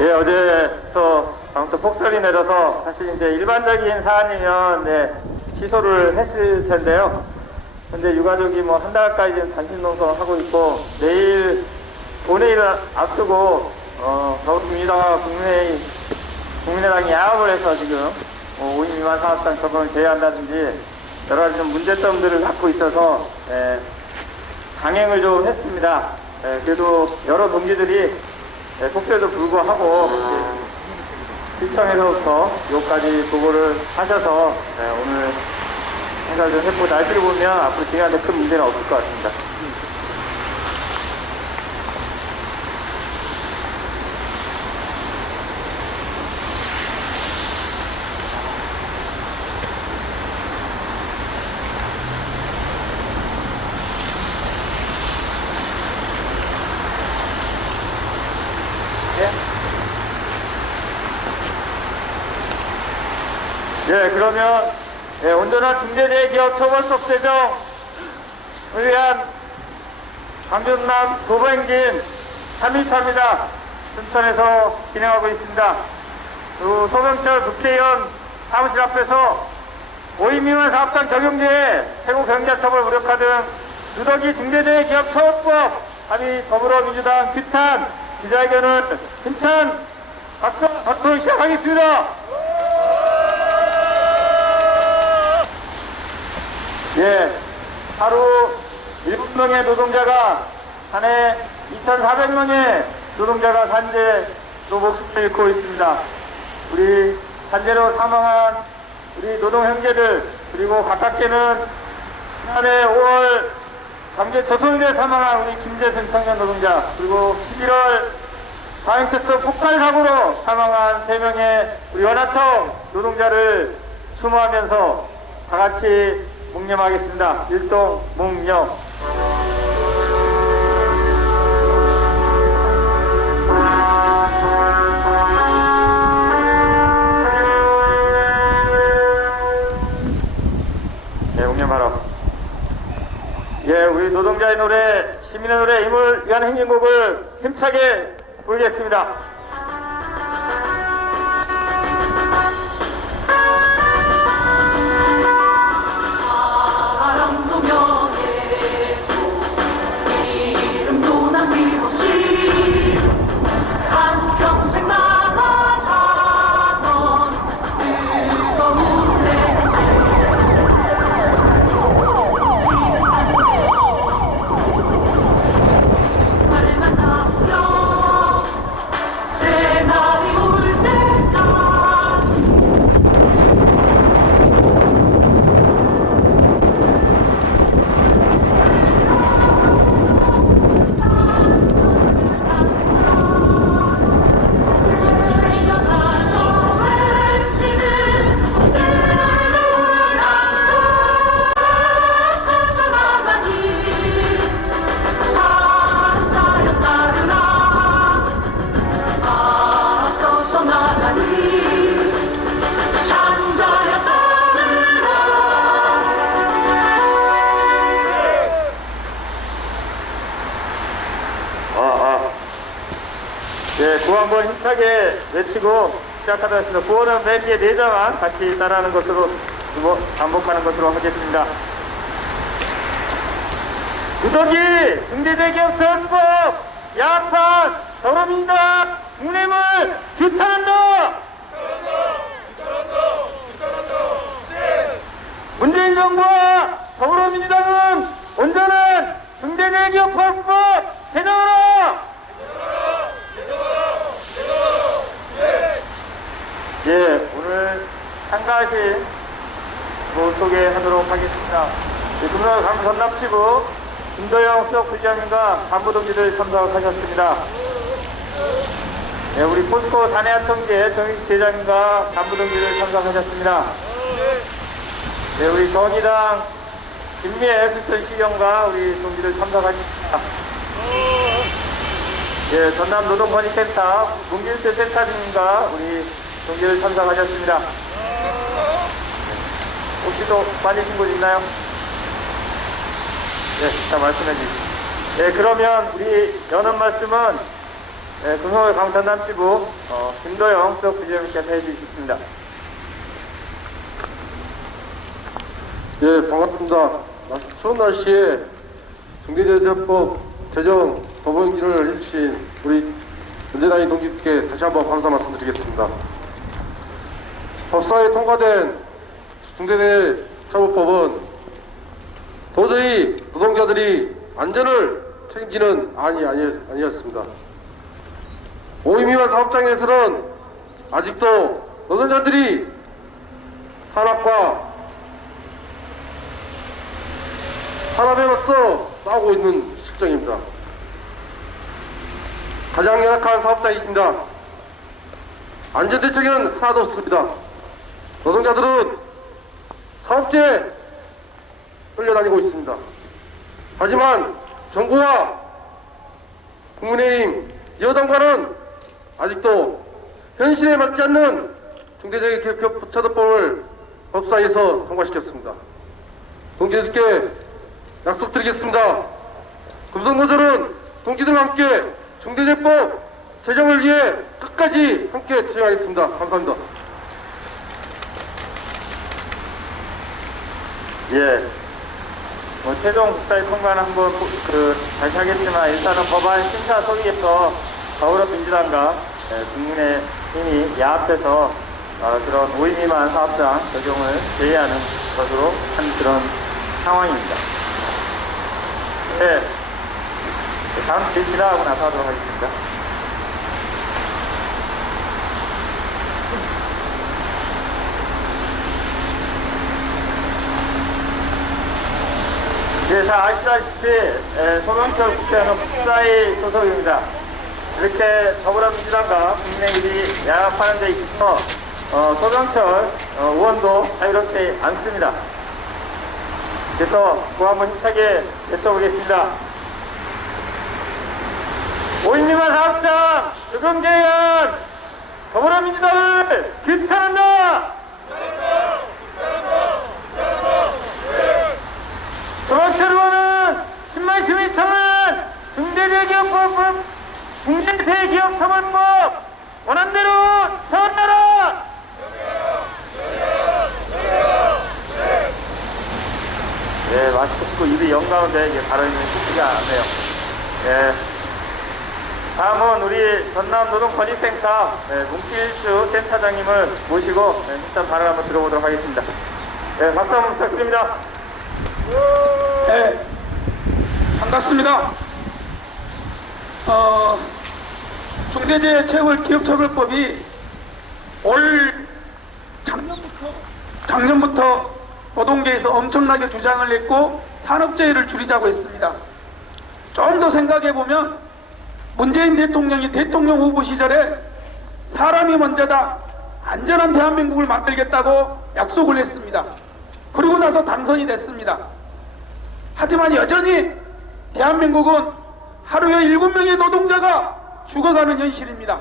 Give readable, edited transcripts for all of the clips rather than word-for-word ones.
예, 어제 또 아무튼 폭설이 내려서 사실 이제 일반적인 사안이면 취소를 했을 텐데요. 근데 유가족이 뭐 한 달까지 지금 단신농성을 하고 있고 내일 오늘을 앞두고 더불어민주당과 국민의당이 야합을 해서 지금 5인 미만 사업장 적용을 제외한다든지 여러 가지 좀 문제점들을 갖고 있어서 강행을 좀 했습니다. 그래도 여러 동지들이 폭설에도 불구하고 시청에서부터 여기까지 도보를 하셔서 오늘 행사를 좀 했고 날씨를 보면 앞으로 진행하는 큰 문제는 없을 것 같습니다. 그러면 온전한 중대재해기업 처벌법 제정을 위한 강준남 도보행진 3일차입니다. 순천에서 진행하고 있습니다. 소명철 국회의원 사무실 앞에서 5인 미만 사업장 적용제에 최고 경자 처벌 무력화 등 누더기 중대재해기업 처벌법 합의 더불어민주당 규탄 기자회견을 힘찬 박수로 시작하겠습니다. 하루 7명의 노동자가 한 해 2,400명의 노동자가 산재로 목숨을 잃고 있습니다. 우리 산재로 사망한 우리 노동 형제들, 그리고 가깝게는 지난해 5월 강제 조선일에 사망한 우리 김재승 청년 노동자, 그리고 11월 다행체스 폭발 사고로 사망한 3명의 우리 연하청 노동자를 추모하면서 다 같이 묵념하겠습니다. 일동 묵념. 묵념하러. 우리 노동자의 노래, 시민의 노래, 임을 위한 행진곡을 힘차게 부르겠습니다. 구호 한번 힘차게 외치고 시작하도록 하겠습니다. 구호는 맨 뒤에 4자만 같이 따라하는 것으로 반복하는 것으로 하겠습니다. 누더기 중대재해기업 처벌법 야판 더불어민주당 국내물 규탄한다. 문재인 정부와 더불어민주당은 온전한 중대재해기업 처벌법 제정하라. 오늘 참가하신 분 소개하도록 하겠습니다. 금강 강북 전남지부 김도영 수석 부지장님과 간부 동지들 참석하셨습니다. 우리 포스코 단해하청제 정익 제장님과 간부 동지들 참석하셨습니다. 우리 정의당 김미애 순천시경과 우리 동지들 참석하셨습니다. 전남 노동권익센터 문길세 센터장님과 우리 동지들 참석하셨습니다. 혹시 또 빠지신 분 있나요? 자 말씀해 주시죠. 그러면 우리 여는 말씀은 군호회 강전남지부 김도영 수석부지장님께서 해주시겠습니다. 예, 반갑습니다. 추운 날씨에 중대재해법 제정 법원기를 해주신 우리 민주당의 동지들께 다시 한번 감사 말씀드리겠습니다. 법사위에 통과된 중대재해처벌법은 도저히 노동자들이 안전을 책임지는 안이 아니었습니다. 5인 미만 사업장에서는 아직도 노동자들이 산업에 맞서 싸우고 있는 실정입니다. 가장 열악한 사업장입니다. 안전대책에는 하나도 없습니다. 노동자들은 사업체에 끌려다니고 있습니다. 하지만 정부와 국민의힘 여당과는 아직도 현실에 맞지 않는 중대재해기업처벌법을 법사위에서 통과시켰습니다. 동지들께 약속드리겠습니다. 금속노조는 동지들과 함께 중대재해법 제정을 위해 끝까지 함께 투쟁하겠습니다. 감사합니다. 예. 최종 국사위 통과는 한번 다시 하겠지만 일단은 법안 심사 소위에서 더불어민주당과 국민의힘이 야합해서 그런 5인 미만 사업장 적용을 제외하는 것으로 한 그런 상황입니다. 네. 다음 주제 지나가고 나서 하도록 하겠습니다. 네, 다 아시다시피 소명철 국회의원은 국사위 소속입니다. 이렇게 더불어민주당과 국민의힘이 야합하는 데 있어서 소명철 의원도 자유롭지 않습니다. 그래서 그거 한번 힘차게 외쳐보겠습니다. 5인 미만 사업장 적용제한 더불어민주당을 규탄한다! 소명철 의원은 10만 시민 청원 중대재해기업처벌법 원한대로 처벌하라! 네, 마스크 쓰고 입이 영 가운데 이게 발언이 쉽지가 않네요. 예. 다음은 우리 전남노동권익센터 문필수 센터장님을 모시고 일단 발언 한번 들어보도록 하겠습니다. 네, 박수 한번 부탁드립니다. 네, 반갑습니다. 중대재해처벌기업처벌법이 올 작년부터 노동계에서 엄청나게 주장을 했고 산업재해를 줄이자고 했습니다. 좀 더 생각해보면 문재인 대통령이 대통령 후보 시절에 사람이 먼저다, 안전한 대한민국을 만들겠다고 약속을 했습니다. 그리고 나서 당선이 됐습니다. 하지만 여전히 대한민국은 하루에 7명의 노동자가 죽어가는 현실입니다.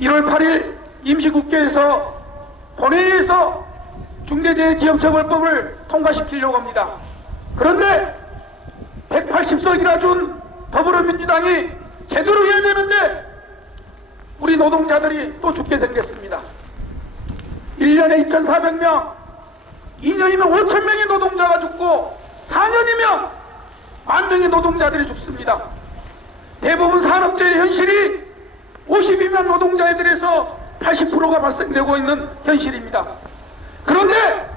1월 8일 임시국회에서 본회의에서 중대재해기업처벌법을 통과시키려고 합니다. 그런데 180석이나 준 더불어민주당이 제대로 해야 되는데 우리 노동자들이 또 죽게 생겼습니다. 1년에 2,400명, 2년이면 5,000명의 노동자가 죽고 4년이면 10,000명의 노동자들이 죽습니다. 대부분 산업재해 현실이 52만 노동자에 대해서 80%가 발생되고 있는 현실입니다. 그런데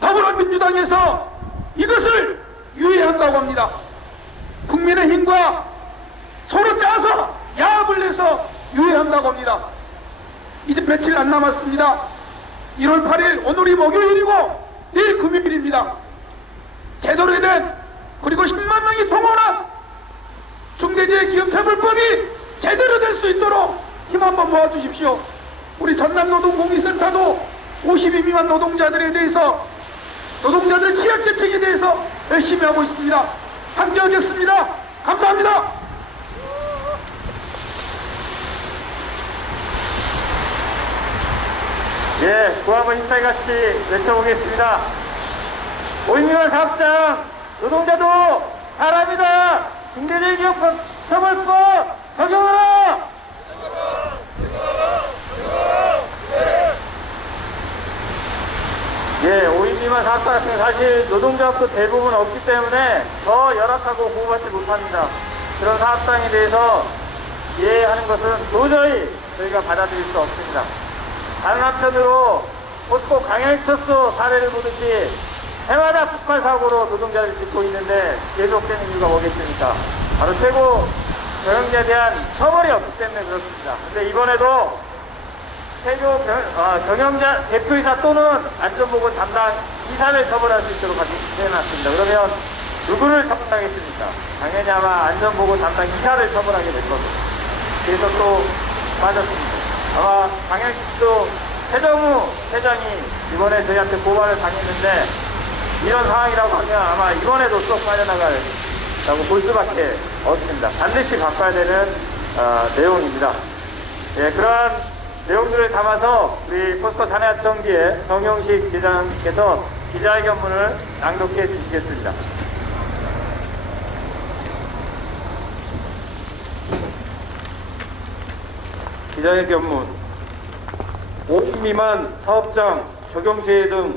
더불어민주당에서 이것을 유예한다고 합니다. 국민의힘과 서로 짜서 야합을 내서 유예한다고 합니다. 이제 며칠 안 남았습니다. 1월 8일 오늘이 목요일이고 내일 금요일입니다. 제대로 된 그리고 10만 명이 동원한 중대재해기업처벌법이 제대로 될 수 있도록 힘 한번 모아주십시오. 우리 전남노동공익센터도 52 미만 노동자들에 대해서 노동자들 취약계층에 대해서 열심히 하고 있습니다. 함께 하겠습니다. 감사합니다. 예, 구함을 힘차게 같이 외쳐보겠습니다. 5인 미만 사업장 노동자도 사람이다. 중대재해기업처벌법 처벌법 적용하라! 예, 5인 미만 사업자 같은 경우 사실 노동조합도 대부분 없기 때문에 더 열악하고 보호받지 못합니다. 그런 사업장에 대해서 이해하는 것은 도저히 저희가 받아들일 수 없습니다. 다른 한편으로 포스코 강행철소 사례를 보듯이 해마다 폭발 사고로 노동자를 짓고 있는데 계속되는 이유가 뭐겠습니까? 바로 최고 경영자에 대한 처벌이 없기 때문에 그렇습니다. 근데 이번에도 최고 경영자 대표이사 또는 안전보건 담당 이사를 처벌할 수 있도록 해놨습니다. 그러면 누구를 처벌하겠습니까? 당연히 아마 안전보건 담당 이사를 처벌하게 될 겁니다. 그래서 또 빠졌습니다. 아마 강행식도 최정우 회장이 이번에 저희한테 고발을 당했는데 이런 상황이라고 하면 아마 이번에도 쏙 빠져나갈라고 볼 수밖에 없습니다. 반드시 바꿔야 되는 내용입니다. 예, 그러한 내용들을 담아서 우리 포스코 사내하청기의 정용식 지장께서 기자회견문을 낭독해 주시겠습니다. 기자회견문 5인 미만 사업장 적용시에 등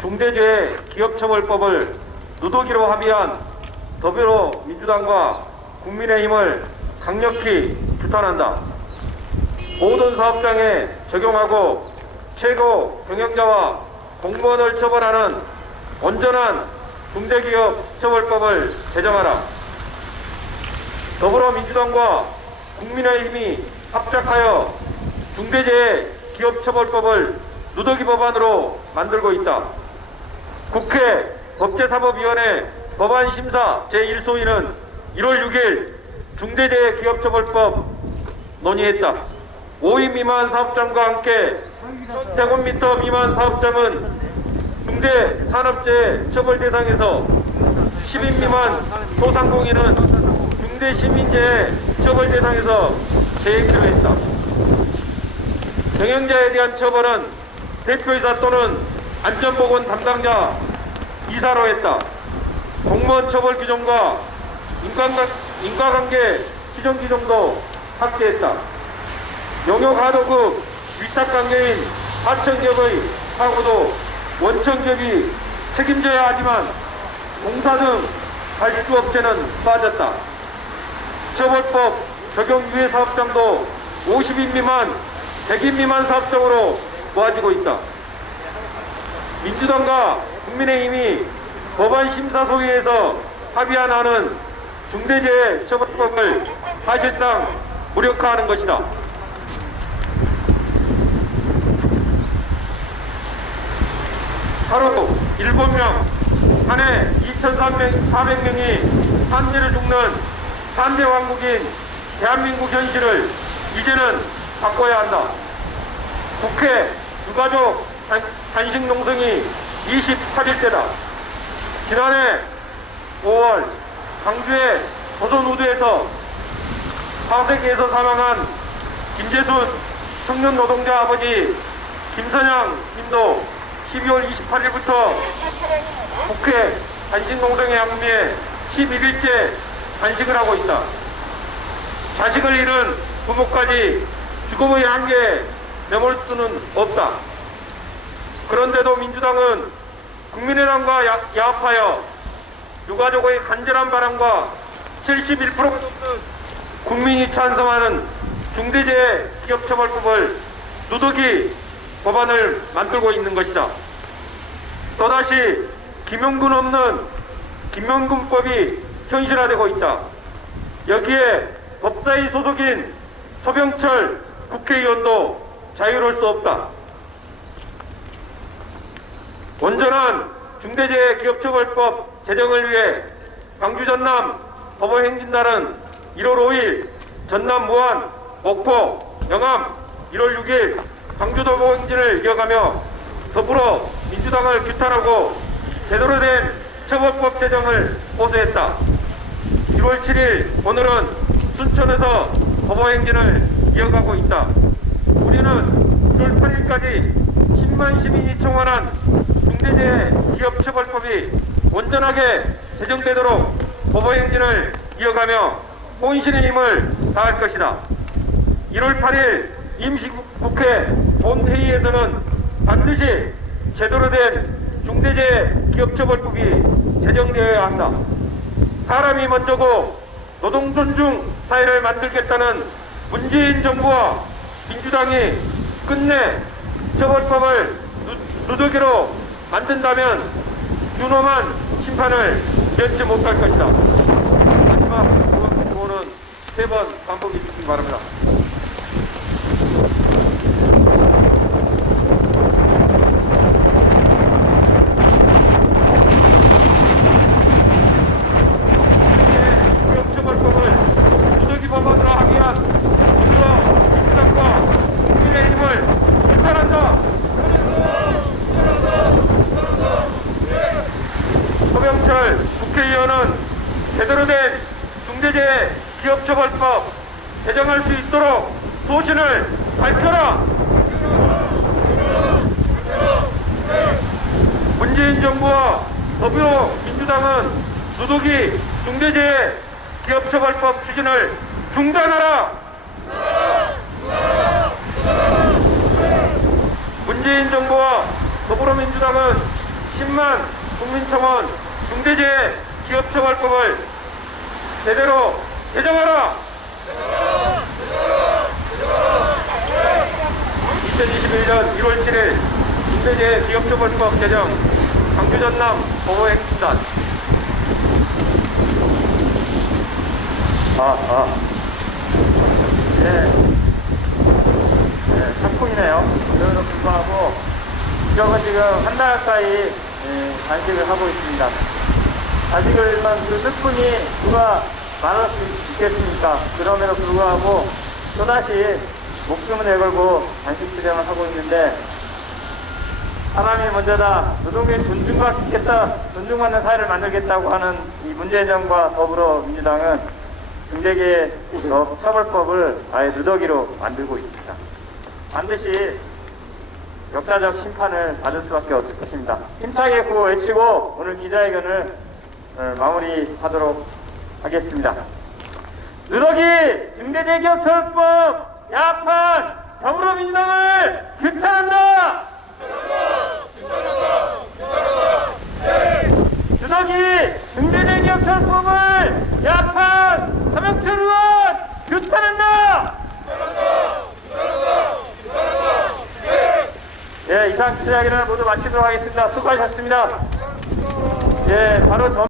중대재해 기업처벌법을 누더기로 합의한 더불어민주당과 국민의힘을 강력히 비판한다. 모든 사업장에 적용하고 최고 경영자와 공무원을 처벌하는 온전한 중대기업처벌법을 제정하라. 더불어민주당과 국민의힘이 합작하여 중대재해기업처벌법을 누더기 법안으로 만들고 있다. 국회 법제사법위원회 법안심사 제1소위는 1월 6일 중대재해기업처벌법 논의했다. 5인 미만 사업장과 함께 1000제곱미터 미만 사업장은 중대산업재해 처벌 대상에서 10인 미만 소상공인은 중대시민재해 처벌 대상에서 제외키로 했다. 경영자에 대한 처벌은 대표이사 또는 안전보건 담당자 이사로 했다. 공무원 처벌 규정과 인과관계 규정 규정도 삭제했다. 용역하도급 위탁관계인 하청기업의 사고도 원청기업이 책임져야 하지만 공사 등 발주업체는 빠졌다. 처벌법 적용 유예 사업장도 50인 미만, 100인 미만 사업장으로 모아지고 있다. 민주당과 국민의힘이 법안 심사소위에서 합의안하는 중대재해 처벌법을 사실상 무력화하는 것이다. 하루 7명, 한 해 2,400명이 산재를 죽는 산재왕국인 대한민국 현실을 이제는 바꿔야 한다. 국회 유가족 단식농성이 28일째다. 지난해 5월 광주의 조선우드에서 사세기에서 사망한 김재순 청년 노동자 아버지 김선양 님도 12월 28일부터 국회 단식농성의 양미에 11일째 단식을 하고 있다. 자식을 잃은 부모까지 죽음의 한계에 넘을 수는 없다. 그런데도 민주당은 국민의당과 야합하여 유가족의 간절한 바람과 71%가 넘는 국민이 찬성하는 중대재해 기업처벌법을 누더기 법안을 만들고 있는 것이다. 또다시 김용군 없는 김용군법이 현실화되고 있다. 여기에 법사위 소속인 서병철 국회의원도 자유로울 수 없다. 온전한 중대재해기업처벌법 제정을 위해 광주 전남 법원행진단은 1월 5일 전남 무안, 목포, 영암 1월 6일 광주도 법원행진을 이어가며 더불어 민주당을 규탄하고 제대로 된 처벌법 제정을 호소했다. 1월 7일 오늘은 순천에서 법원행진을 이어가고 있다. 우리는 1월 8일까지 10만 시민이 청원한 중대재해기업처벌법이 온전하게 제정되도록 법원행진을 이어가며 혼신의 힘을 다할 것이다. 1월 8일 임시국회 본회의에서는 반드시 제대로 된 중대재해기업처벌법이 제정되어야 한다. 사람이 먼저고 노동 존중 사회를 만들겠다는 문재인 정부와 민주당이 끝내 처벌법을 누더기로 만든다면 윤엄한 심판을 면치 못할 것이다. 마지막 구호는 3번 반복해 주시기 바랍니다. 구역처벌법을 누더기 법안으로 하기 위한 민주와 민주당과 국민의힘을 비판한다. 서병철 국회의원은 제대로 된 중대재해기업처벌법 제정할 수 있도록 소신을 밝혀라. 문재인 정부와 더불어민주당은 누더기 중대재해기업처벌법 추진을 중단하라. 문재인 정부와 더불어민주당은 10만 국민청원 중대재해기업처벌법을 제대로 제정하라. 2021년 1월 7일 중대재해기업처벌법 제정 광주 전남 보호행진단. 착풍이네요. 그럼에도 불구하고 지역은 지금 한 달 가까이 단식을 하고 있습니다. 단식을 일단 그 뜻뿐이 누가 말할 수 있겠습니까? 그럼에도 불구하고 또다시 목숨을 내걸고 단식 수령을 하고 있는데, 사람이 먼저다, 노동의 존중받는 사회를 만들겠다고 하는 이 문재인 정부와 더불어민주당은 중대재해처벌법을 아예 누더기로 만들고 있습니다. 반드시 역사적 심판을 받을 수밖에 없을 것입니다. 힘차게 구호 외치고 오늘 기자회견을 마무리하도록 하겠습니다. 누더기 중대재해기업처벌법 야판 더불어민주당을 규탄한다. 누더기 중대재해기업처벌법을 야판 서명철 의원 규탄한다. 예, 이상 기자회견을 모두 마치도록 하겠습니다. 수고하셨습니다. 예, 바로